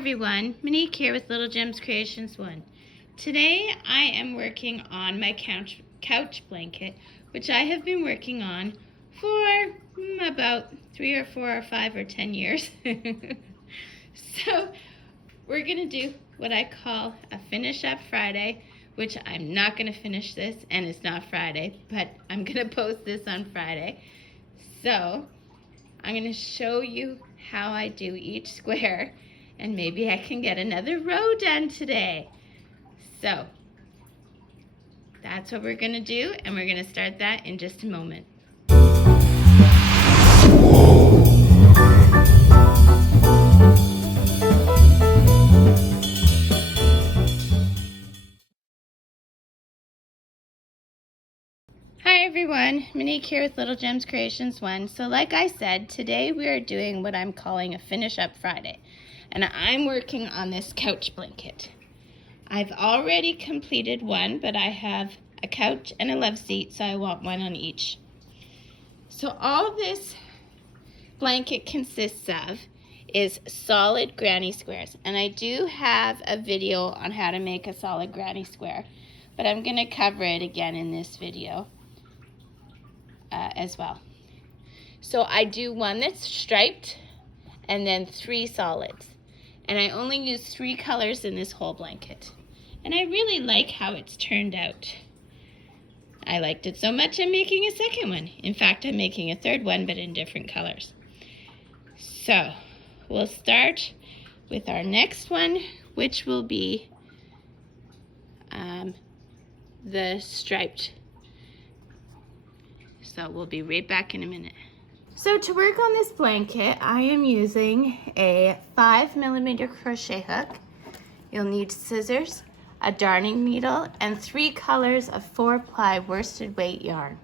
everyone, Monique here with Little Gems Creations 1. Today I am working on my couch blanket, which I have been working on for about 3 or 4 or 5 or 10 years. So we're going to do what I call a finish up Friday, which I'm not going to finish this, and it's not Friday, but I'm going to post this on Friday. So I'm going to show you how I do each square, and maybe I can get another row done today. So that's what we're going to do, and we're going to start that in just a moment. Hi everyone, Monique here with Little Gems Creations 1. So like I said, today we are doing what I'm calling a Finish Up Friday. And I'm working on this couch blanket. I've already completed one, but I have a couch and a love seat, so I want one on each. So all this blanket consists of is solid granny squares. And I do have a video on how to make a solid granny square, but I'm going to cover it again in this video as well. So I do one that's striped and then 3 solids. And I only use 3 colors in this whole blanket. And I really like how it's turned out. I liked it so much I'm making a second one. In fact, I'm making a third one, but in different colors. So we'll start with our next one, which will be the striped. So we'll be right back in a minute. So to work on this blanket, I am using a 5mm crochet hook. You'll need scissors, a darning needle, and 3 colors of 4-ply worsted weight yarn.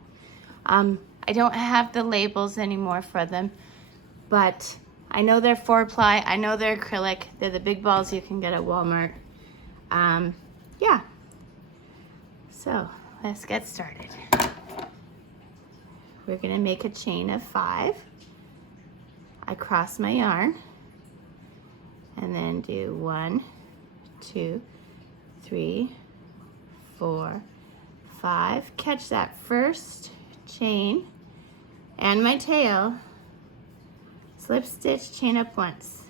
I don't have the labels anymore for them, but I know they're 4-ply, I know they're acrylic, they're the big balls you can get at Walmart. Yeah, so let's get started. We're going to make a chain of 5. I cross my yarn and then do 1, 2, 3, 4, 5. Catch that first chain and my tail. Slip stitch, chain up once,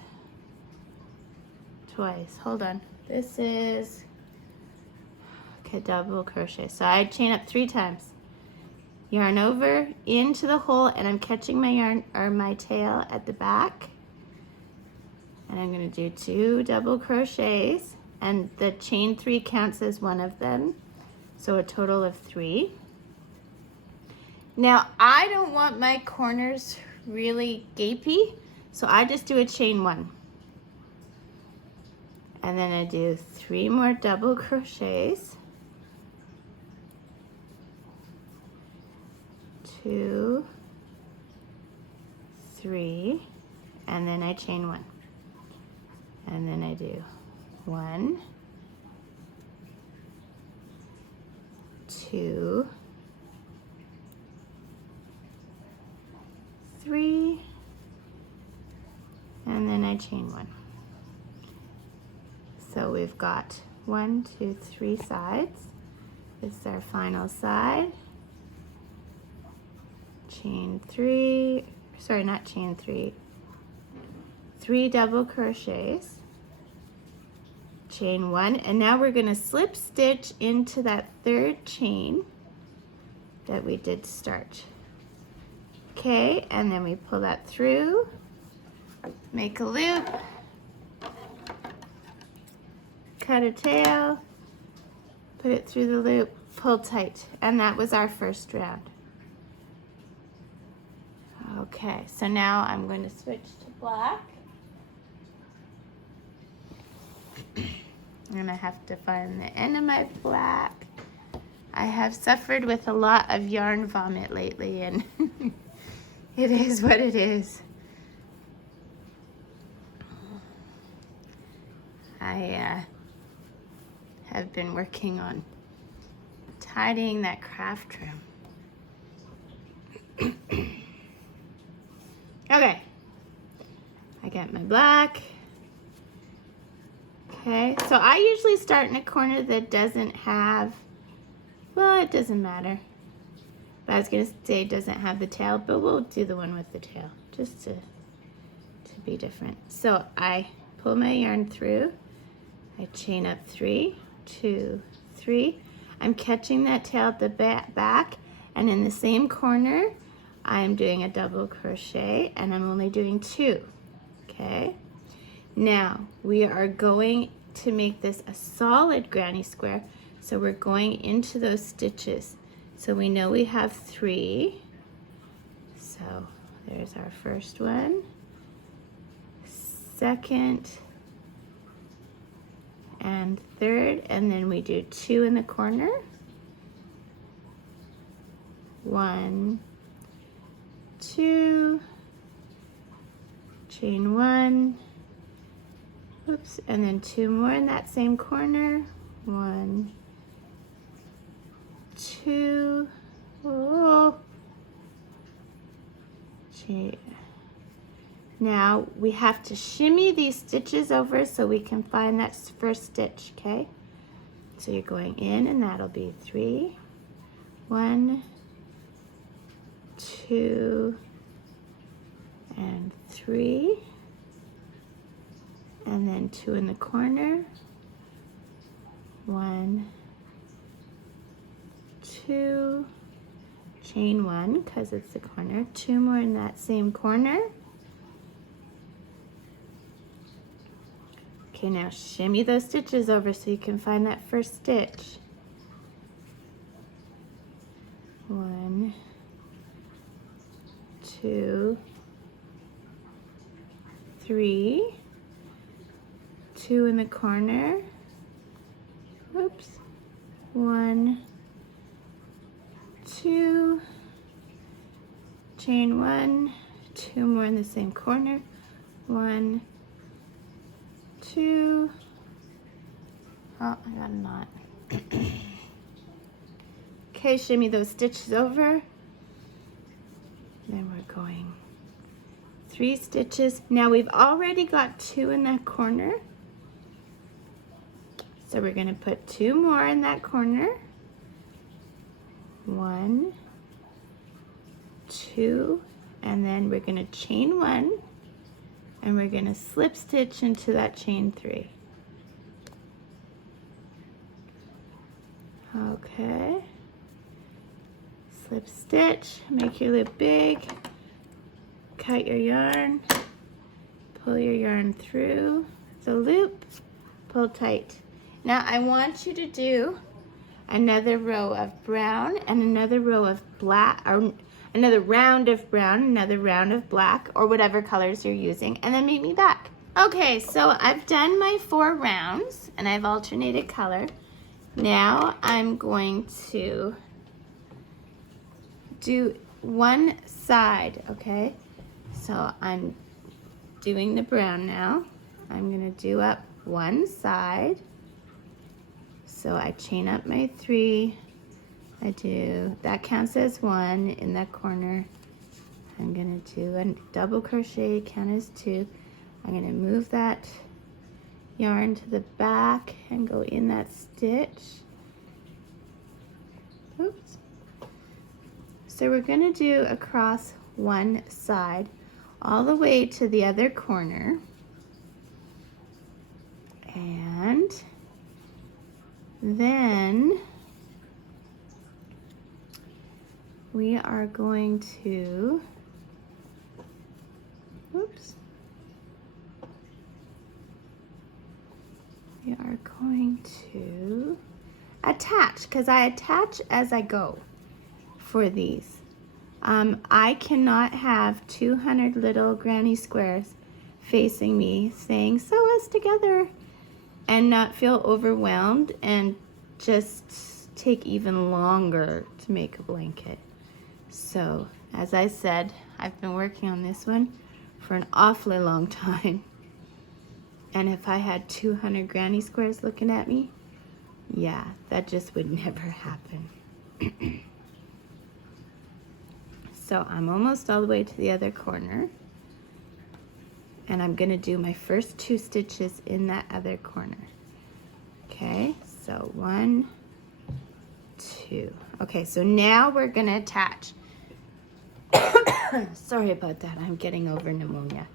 twice. Hold on. This is okay, double crochet. So I chain up 3 times. Yarn over into the hole, and I'm catching my yarn or my tail at the back, and I'm going to do 2 double crochets, and the chain 3 counts as one of them, so a total of 3. Now I don't want my corners really gapy, so I just do a chain 1, and then I do 3 more double crochets, 2, 3, and then I chain 1, and then I do 1, 2, 3, and then I chain 1. So we've got 1, 2, 3 sides. This is our final side. Chain 3, sorry, not chain 3, 3 double crochets, chain 1, and now we're going to slip stitch into that 3rd chain that we did start. Okay, and then we pull that through, make a loop, cut a tail, put it through the loop, pull tight, and that was our first round. Okay, so now I'm going to switch to black. And I have to find the end of my black. I have suffered with a lot of yarn vomit lately, and it is what it is. I have been working on tidying that craft room. Okay, I got my black, Okay, so I usually start in a corner that doesn't have, well, it doesn't matter. But I was gonna say it doesn't have the tail, but we'll do the one with the tail, just to be different. So I pull my yarn through, I chain up 3, 2, 3. I'm catching that tail at the back, and in the same corner, I'm doing a double crochet, and I'm only doing 2, okay? Now, we are going to make this a solid granny square, so we're going into those stitches. So we know we have 3. So there's our first one, second, and third, and then we do 2 in the corner. 1, 2, chain 1, oops, and then 2 more in that same corner. 1, 2, oh, chain. Now we have to shimmy these stitches over so we can find that first stitch, okay? So you're going in, and that'll be 3, 1, 2, and 3, and then 2 in the corner. 1, 2, chain 1 because it's the corner. 2 more in that same corner. Okay, now shimmy those stitches over so you can find that first stitch. 1, 2, 3, 2 in the corner. Oops. 1, 2, chain 1, 2 more in the same corner. 1, 2, oh, I got a knot. Okay, shimmy those stitches over. Then we're going 3 stitches. Now we've already got 2 in that corner. So we're going to put 2 more in that corner. 1, 2, and then we're going to chain 1, and we're going to slip stitch into that chain 3. Okay. Slip stitch, make your loop big, cut your yarn, pull your yarn through the loop, pull tight. Now I want you to do another row of brown and another row of black, or another round of brown, another round of black, or whatever colors you're using, and then meet me back. Okay, so I've done my 4 rounds and I've alternated color. Now I'm going to do one side, okay? So I'm doing the brown now. I'm gonna do up one side. So I chain up my 3. I do, that counts as 1 in that corner. I'm gonna do a double crochet, count as 2. I'm gonna move that yarn to the back and go in that stitch. Oops. So we're gonna do across one side all the way to the other corner. And then we are going to, oops, we are going to attach, because I attach as I go for these. I cannot have 200 little granny squares facing me saying sew us together and not feel overwhelmed and just take even longer to make a blanket. So as I said, I've been working on this one for an awfully long time, and if I had 200 granny squares looking at me, yeah, that just would never happen. So I'm almost all the way to the other corner, and I'm gonna do my first 2 stitches in that other corner. Okay, so 1, 2. Okay, so now we're gonna attach. Sorry about that, I'm getting over pneumonia.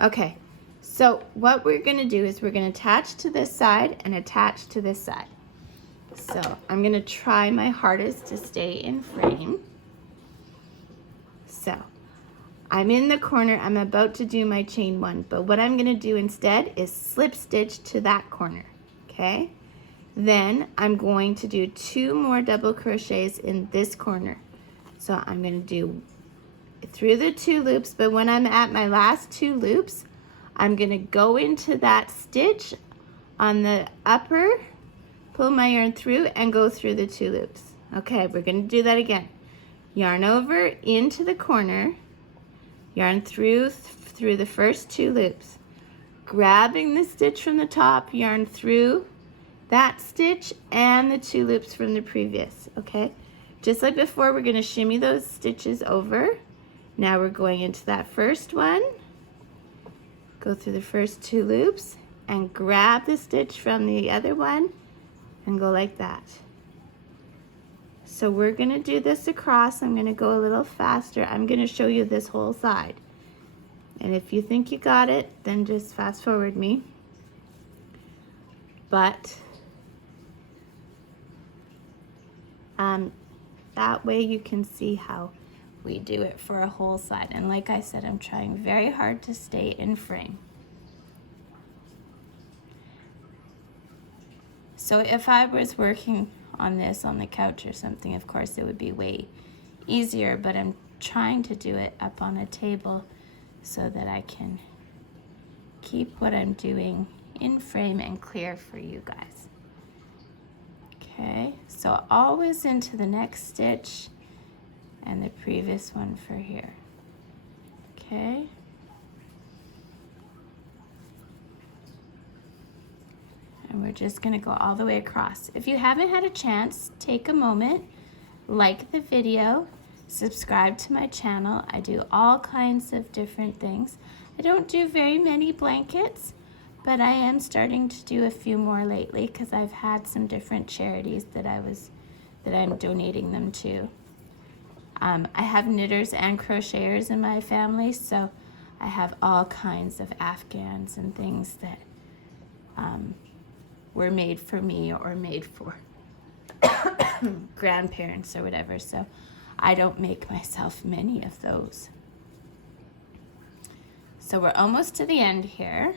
Okay, so what we're gonna do is we're gonna attach to this side and attach to this side. So I'm gonna try my hardest to stay in frame. So I'm in the corner, I'm about to do my chain 1, but what I'm gonna do instead is slip stitch to that corner, okay? Then I'm going to do 2 more double crochets in this corner. So I'm gonna do through the 2 loops, but when I'm at my last 2 loops, I'm gonna go into that stitch on the upper, pull my yarn through and go through the 2 loops. Okay, we're gonna do that again. Yarn over into the corner, yarn through the first 2 loops, grabbing the stitch from the top, yarn through that stitch and the 2 loops from the previous, okay? Just like before, we're gonna shimmy those stitches over. Now we're going into that first one, go through the first 2 loops and grab the stitch from the other one and go like that. So we're gonna do this across. I'm gonna go a little faster. I'm gonna show you this whole side. And if you think you got it, then just fast forward me. But that way you can see how we do it for a whole side. And like I said, I'm trying very hard to stay in frame. So if I was working on this on the couch or something, of course it would be way easier, but I'm trying to do it up on a table so that I can keep what I'm doing in frame and clear for you guys. Okay, so always into the next stitch and the previous one for here. Okay. And we're just gonna go all the way across. If you haven't had a chance, take a moment, like the video, subscribe to my channel. I do all kinds of different things. I don't do very many blankets, but I am starting to do a few more lately because I've had some different charities that I'm donating them to. I have knitters and crocheters in my family, so I have all kinds of Afghans and things that were made for me or made for grandparents or whatever, so I don't make myself many of those. So we're almost to the end here.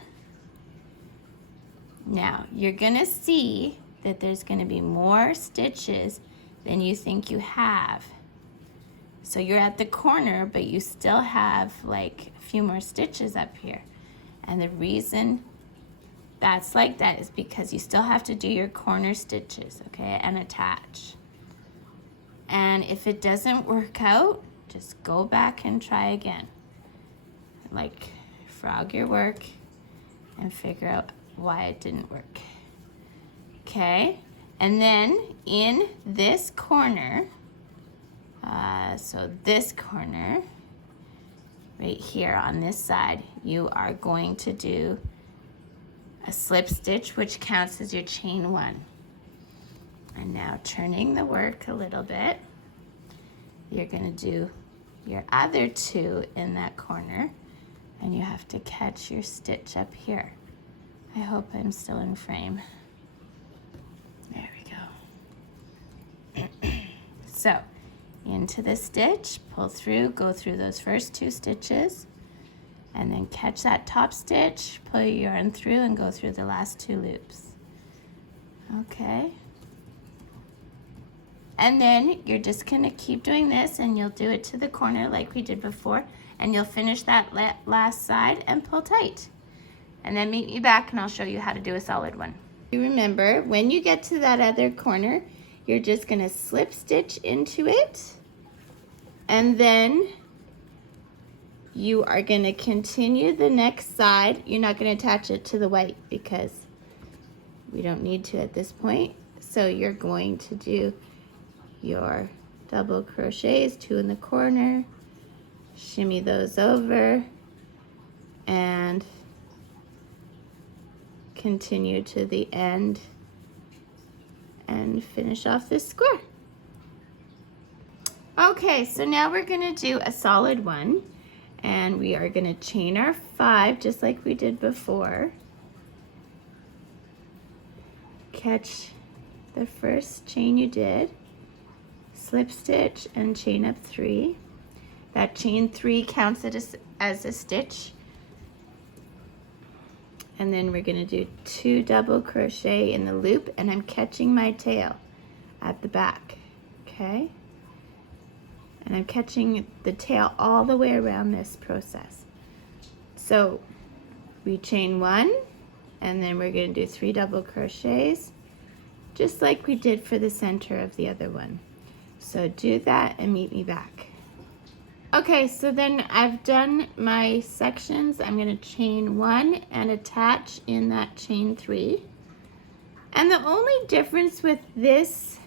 Now you're gonna see that there's gonna be more stitches than you think you have. So you're at the corner, but you still have like a few more stitches up here. And the reason that's like that is because you still have to do your corner stitches, okay, and attach. And if it doesn't work out, just go back and try again. Like frog your work and figure out why it didn't work. Okay, and then in this corner, so this corner, right here on this side, you are going to do a slip stitch, which counts as your chain 1. And now turning the work a little bit, you're gonna do your other 2 in that corner, and you have to catch your stitch up here. I hope I'm still in frame. There we go. So, into the stitch, pull through, go through those first 2 stitches, and then catch that top stitch, pull your yarn through, and go through the last 2 loops. Okay. And then you're just gonna keep doing this, and you'll do it to the corner like we did before, and you'll finish that last side and pull tight. And then meet me back and I'll show you how to do a solid one. You remember, when you get to that other corner, you're just gonna slip stitch into it, and then you are gonna continue the next side. You're not gonna attach it to the white because we don't need to at this point. So you're going to do your double crochets, 2 in the corner, shimmy those over, and continue to the end and finish off this square. Okay, so now we're gonna do a solid one, and we are gonna chain our 5 just like we did before. Catch the first chain you did, slip stitch and chain up 3. That chain 3 counts it as a stitch. And then we're gonna do 2 double crochet in the loop, and I'm catching my tail at the back, okay? And I'm catching the tail all the way around this process. So we chain 1, and then we're gonna do 3 double crochets, just like we did for the center of the other one. So do that and meet me back. Okay, so then I've done my sections. I'm gonna chain 1 and attach in that chain 3. And the only difference with this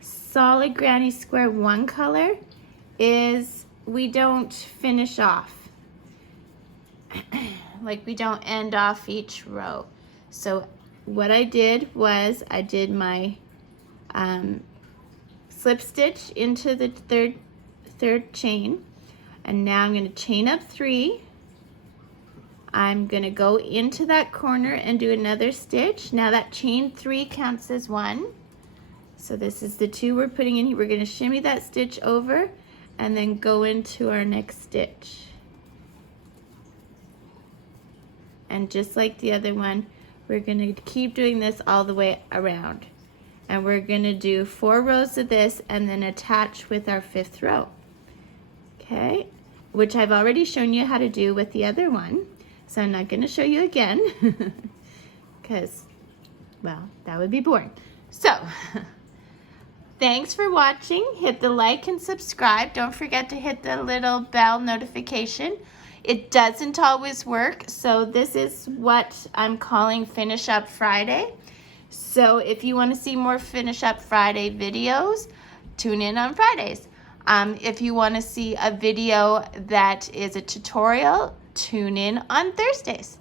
solid granny square 1 color is we don't finish off. Like we don't end off each row. So what I did was I did my slip stitch into the third chain, and now I'm going to chain up 3. I'm going to go into that corner and do another stitch. Now that chain 3 counts as 1. So this is the 2 we're putting in here. We're going to shimmy that stitch over and then go into our next stitch. And just like the other one, we're going to keep doing this all the way around. And we're going to do 4 rows of this and then attach with our 5th row. Okay, which I've already shown you how to do with the other one. So I'm not going to show you again because, well, that would be boring. So, thanks for watching. Hit the like and subscribe. Don't forget to hit the little bell notification. It doesn't always work, so this is what I'm calling Finish Up Friday. So if you want to see more Finish Up Friday videos, tune in on Fridays. If you want to see a video that is a tutorial, tune in on Thursdays.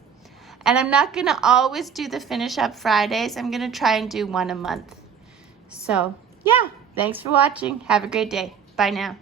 And I'm not going to always do the Finish Up Fridays. I'm going to try and do one a month. So, yeah, thanks for watching. Have a great day. Bye now.